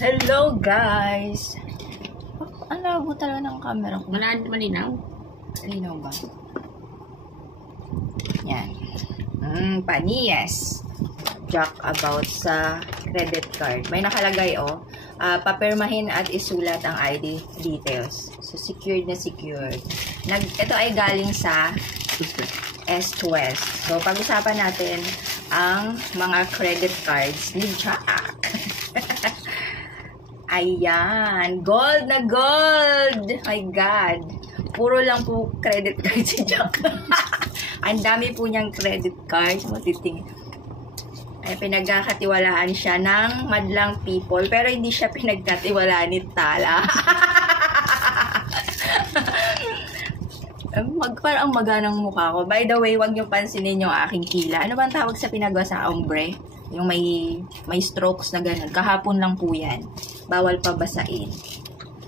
Hello guys! Ang labo talaga ng camera ko. Malinaw. Linaw ba? Yan. Paniyas. Jack about sa credit card. May nakalagay papirmahin at isulat ang ID details. So, secured na secured. Ito ay galing sa East West. So, pag-usapan natin ang mga credit cards ni Jack. Ayan. Gold na gold! My God. Puro lang po credit card si Jack. Ang dami po niyang credit card. Matitingin. Ay, pinagkakatiwalaan siya ng madlang people. Pero hindi siya pinagkatiwalaan ni Tala. Parang maganang mukha ko. By the way, wag niyo pansinin yung aking kila. Ano bang tawag sa pinagawa sa ombre? Yung may strokes na ganun. Kahapon lang po yan. Bawal pa basain.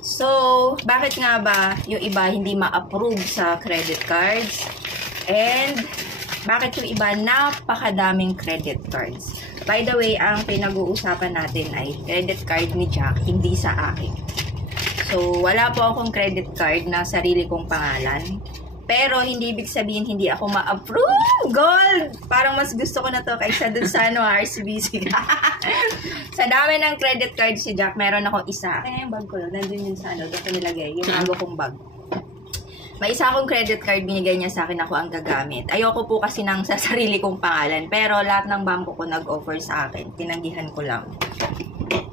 So, bakit nga ba yung iba hindi ma-approve sa credit cards? And, bakit yung iba napakadaming credit cards? By the way, ang pinag-uusapan natin ay credit card ni Jack, hindi sa akin. So, wala po akong credit card na sarili kong pangalan. Pero, hindi ibig sabihin hindi ako ma-approve. Gold! Parang mas gusto ko na to kaysa dun sa RCBC. Sa dami ng credit card si Jack, meron akong isa. Kaya yung bag ko, nandun yun sa doon ko nilagay. Yung bago kong bag. May isa akong credit card, binigay niya sa akin, ako ang gagamit. Ayoko po kasi ng sa sarili kong pangalan. Pero lahat ng bangko ko nag-offer sa akin. Tinanggihan ko lang.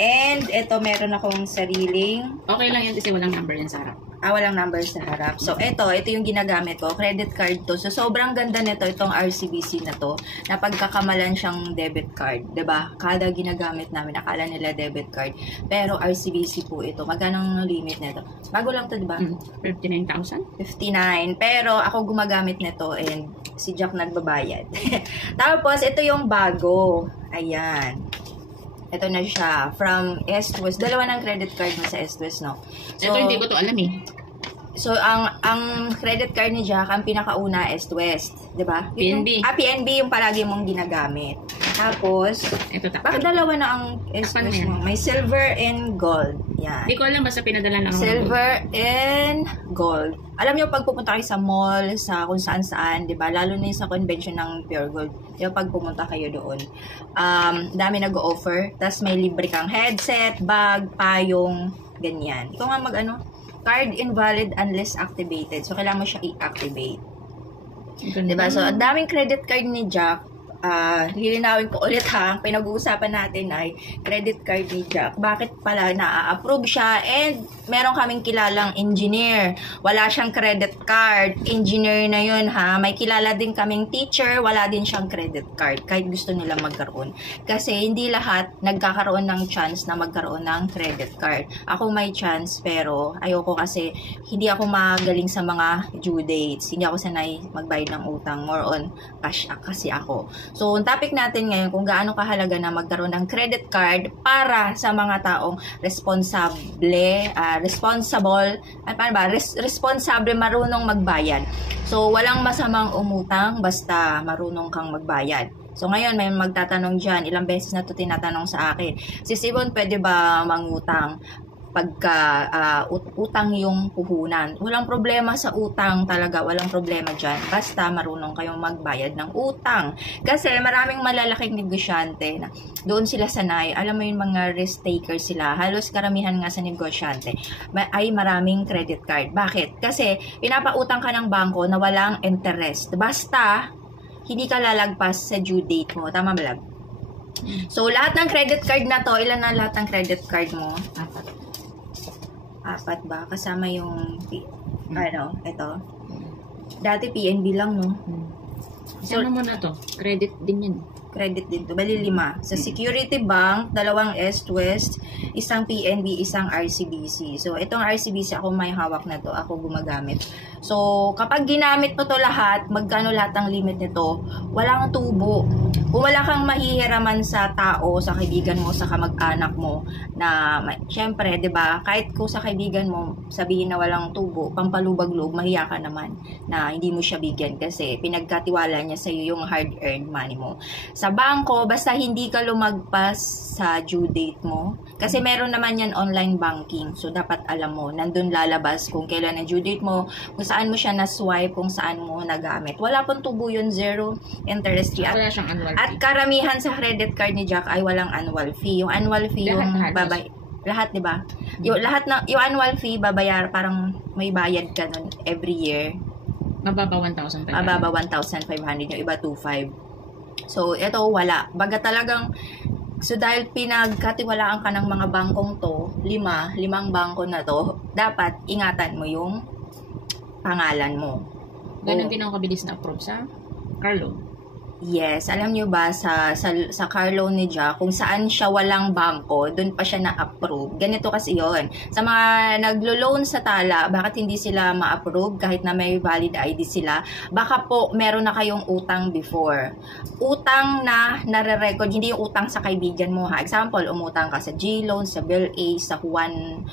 And, ito meron akong sariling... Okay lang yan kasi walang number yan sa harap. Walang number sa harap. So, ito yung ginagamit ko. Credit card to. So, sobrang ganda nito, itong RCBC na to, na pagkakamalan siyang debit card. Diba? Kada ginagamit namin, akala nila debit card. Pero, RCBC po ito. Magkano ang limit nito? Bago lang to, diba? 59,000? 59. Pero, ako gumagamit nito and si Jack nagbabayad. Tapos, ito yung bago. Ayan. Ito na siya. From East West. Dalawa ng credit card mo sa East West, no? So, ito hindi ko to alam eh. So, ang credit card ni Jack, ang pinakauna, East West. Diba? PNB. PNB yung palagi mong ginagamit. Tapos, ito bakit dalawa na ang East West mo? May silver and gold. Yan. Hindi ko alam, basta pinadala lang. Silver and gold. Alam niyo, pag pupunta kayo sa mall, sa kung saan-saan, diba? Lalo na yung sa convention ng Pure Gold. Diba, pag pumunta kayo doon, dami nag-offer. Tapos may libre kang headset, bag, payong, ganyan. Ikaw nga card invalid unless activated. So, kailangan mo siya i-activate. Diba? So, ang daming credit card ni Jack. Lilinawin ko ulit ha. Pinag-uusapan natin ay credit card ni Jack. Bakit pala na-approve siya? And meron kaming kilalang engineer. Wala siyang credit card. Engineer na yun ha. May kilala din kaming teacher. Wala din siyang credit card. Kahit gusto nila magkaroon. Kasi hindi lahat nagkakaroon ng chance na magkaroon ng credit card. Ako may chance pero ayoko kasi hindi ako magaling sa mga due dates. Hindi ako sanay magbayad ng utang. More on cash kasi ako. So, ang topic natin ngayon kung gaano kahalaga na magkaroon ng credit card para sa mga taong responsable, marunong magbayad. So, walang masamang umutang basta marunong kang magbayad. So, ngayon may magtatanong dyan, ilang beses na ito tinatanong sa akin, si Sibon, pwede ba mangutang pagka utang yung puhunan? Walang problema sa utang talaga, walang problema dyan. Basta marunong kayong magbayad ng utang. Kasi maraming malalaking negosyante na doon sila sanay. Alam mo yung mga risk takers sila. Halos karamihan nga sa negosyante ay maraming credit card. Bakit? Kasi pinapautang ka ng bangko na walang interest. Basta hindi ka lalagpas sa due date mo. Tama ba, lab? So, lahat ng credit card na to, ilan na lahat ng credit card mo? Apat ba? Kasama yung, ito. Dati PNB lang, no? So, mo na to? Credit din yan. Credit din to. Bali 5. Sa Security Bank, 2 East West, isang PNB, isang RCBC. So, itong RCBC, ako may hawak na to. Ako gumagamit. So, kapag ginamit mo to lahat, magkano lahat ang limit nito? Walang tubo. Kung wala kang mahihiraman sa tao, sa kaibigan mo, sa kamag-anak mo, na, syempre, 'di ba? Kahit kung sa kaibigan mo, sabihin na walang tubo, pampalubag-loob, mahiya ka naman na hindi mo siya bigyan kasi pinagkatiwala niya sa iyo yung hard-earned money mo. Sa bangko, basta hindi ka lumagpas sa due date mo, Kasi meron naman yan online banking. So, dapat alam mo, nandun lalabas kung kailan ang due date mo, kung saan mo siya na-swipe, kung saan mo nagamit. Wala pong tubo yun, zero interest fee. Wala siyang annual At fee. karamihan sa credit card ni Jack ay walang annual fee. Yung annual fee, Lahat. lahat, di ba? Yung annual fee, parang may bayad ka nun every year. Mababa 1,500. Mababa 1,500, yung iba 2,500. So, ito wala. Baga talagang, so dahil pinagkatiwalaan ka ng mga bangkong to, limang bangko na to, dapat ingatan mo yung pangalan mo. Ganon din ako kabilis na approve sa car loan. Yes, alam nyo ba sa car loan ni Jack, kung saan siya walang bangko, doon pa siya na-approve. Ganito kasi yon. Sa mga naglo-loan sa Tala, bakit hindi sila ma-approve kahit na may valid ID sila? Baka po meron na kayong utang before. Utang na nare-record, hindi yung utang sa kaibigan mo ha. Example, umutang ka sa G-loan, sa Bill A, sa Juan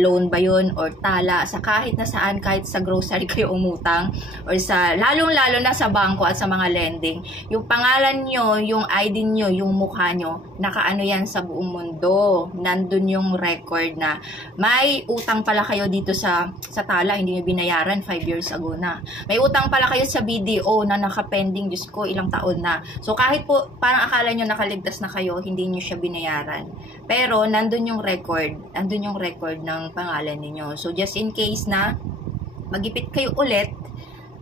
loan ba yun, or Tala, sa kahit na saan, kahit sa grocery kayo umutang, or sa lalong-lalo na sa bangko at sa mga lending. Yung pangalan nyo, yung ID nyo, yung mukha nyo, nakaano yan sa buong mundo. Nandun yung record na may utang pala kayo dito sa Tala, hindi nyo binayaran 5 years ago na. May utang pala kayo sa BDO na nakapending, Diyos ko, ilang taon na. So kahit po parang akala nyo nakaligtas na kayo, hindi nyo siya binayaran. Pero nandun yung record ng pangalan ninyo. So just in case na magipit kayo ulit,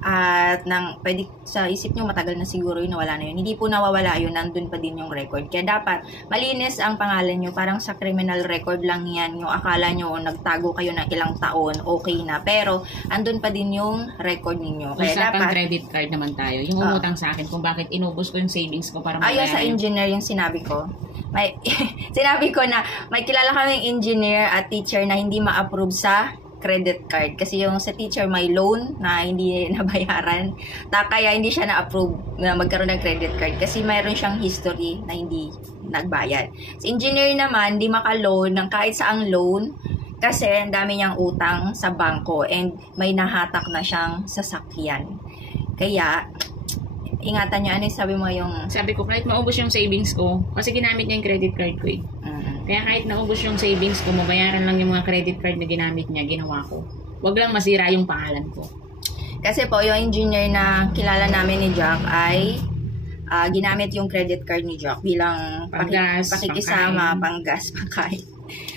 at pwede sa isip nyo matagal na siguro yun, nawala na yun. Hindi po nawawala yun, nandun pa din yung record. Kaya dapat malinis ang pangalan nyo, parang sa criminal record lang yan. Yung akala nyo nagtago kayo ng ilang taon, okay na. Pero andun pa din yung record ninyo. Kaya Usapang dapat credit card naman tayo. Yung umutang sa akin kung bakit inubos ko yung savings ko para ayun sa engineer yung sinabi ko. Sinabi ko na may kilala kaming engineer at teacher na hindi ma-approve sa credit card. Kasi yung sa teacher may loan na hindi nabayaran. Kaya hindi siya na-approve na magkaroon ng credit card. Kasi mayroon siyang history na hindi nagbayad. Sa engineer naman, hindi maka-loan ng kahit saang loan kasi ang dami niyang utang sa bangko and may nahatak na siyang sasakyan. Kaya, ingatan niyo, ano yung sabi mo yung... Sabi ko, kahit maubos yung savings ko, kasi ginamit niya yung credit card ko eh. Kaya kahit naubos yung savings ko, mabayaran lang yung mga credit card na ginamit niya, ginawa ko. Wag lang masira yung pangalan ko. Kasi po, yung engineer na kilala namin ni Jack ay ginamit yung credit card ni Jack bilang pakikisama, panggas, pangkain.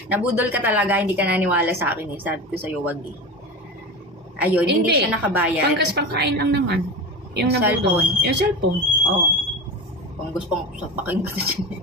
Nabudol ka talaga, hindi ka naniwala sa akin eh. Sabi ko sa'yo, wag eh. Ayun, hindi siya nakabayad. Panggas, pangkain lang naman. Yung cellphone. Yung cellphone. Oo. Panggas, pangkain ka na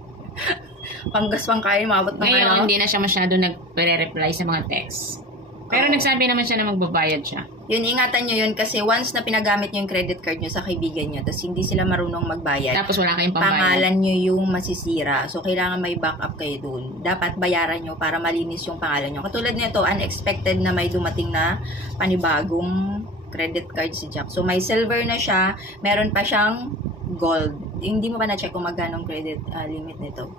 panggas pangkain, mabot ng ngayon, hindi na siya masyado nagre-reply sa mga text. Pero nagsabi naman siya na magbabayad siya. Yun, ingatan nyo yun kasi once na pinagamit nyo yung credit card nyo sa kaibigan nyo, tapos hindi sila marunong magbayad. Tapos wala kayong pambayad. Pangalan nyo yung masisira. So, kailangan may backup kayo dun. Dapat bayaran nyo para malinis yung pangalan nyo. Katulad nito, unexpected na may dumating na panibagong credit card si Jack. So, may silver na siya. Meron pa siyang gold. Hindi mo pa na-check kung magkano credit limit nito.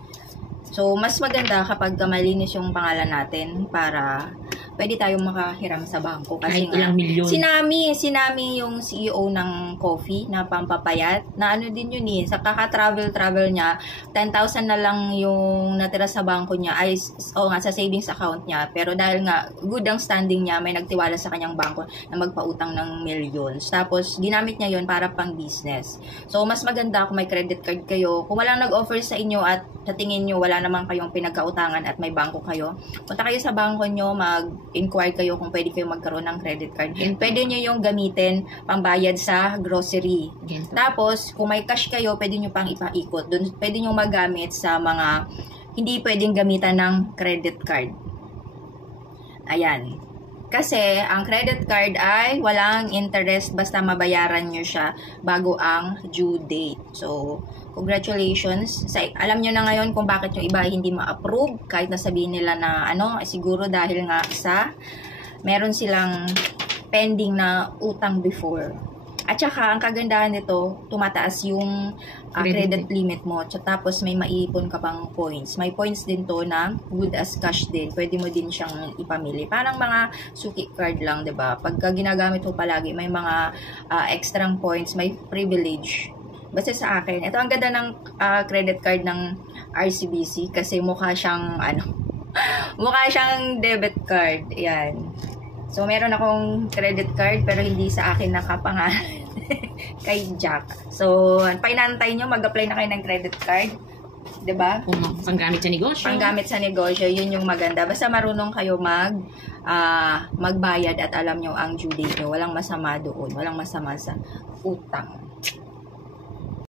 So, mas maganda kapag malinis yung pangalan natin para pwede tayong makahiram sa bangko. Kasi kahit ilang milyon. Sinami yung CEO ng coffee na pampapayat, na ano din yun eh, sa kaka-travel niya, 10,000 na lang yung natira sa bangko niya, sa savings account niya. Pero dahil nga, good ang standing niya, may nagtiwala sa kanyang bangko na magpautang ng millions. Tapos, ginamit niya yun para pang business. So, mas maganda kung may credit card kayo. Kung walang nag-offer sa inyo at sa tingin nyo, wala naman kayong pinagkautangan at may bangko kayo, punta kayo sa bangko nyo, mag-inquire kayo kung pwede kayo magkaroon ng credit card. And pwede nyo yung gamitin pambayad sa grocery. Tapos, kung may cash kayo, pwede nyo pang ipaikot. Doon, pwede nyo magamit sa mga hindi pwedeng gamitan ng credit card. Ayan. Kasi, ang credit card ay walang interest basta mabayaran nyo siya bago ang due date. So, congratulations. Alam nyo na ngayon kung bakit yung iba hindi ma-approve kahit nasabihin nila na siguro dahil nga sa meron silang pending na utang before. At saka, ang kagandahan nito, tumataas yung credit limit mo. Tapos, may maiipon ka pang points. May points din to na good as cash din. Pwede mo din siyang ipamili. Parang mga suki card lang, 'di ba? Pagka ginagamit mo palagi, may mga extra points, may privilege. Basta sa akin, ito ang ganda ng credit card ng RCBC kasi mukha siyang Mukha siyang debit card. Yan. So, meron akong credit card pero hindi sa akin nakapangalan. Kay Jack. So, painantay nyo, mag-apply na kayo ng credit card. 'Di ba? Kung panggamit sa negosyo. Panggamit sa negosyo, yun yung maganda. Basta marunong kayo magbayad at alam nyo ang due date nyo. Walang masama doon. Walang masama sa utang.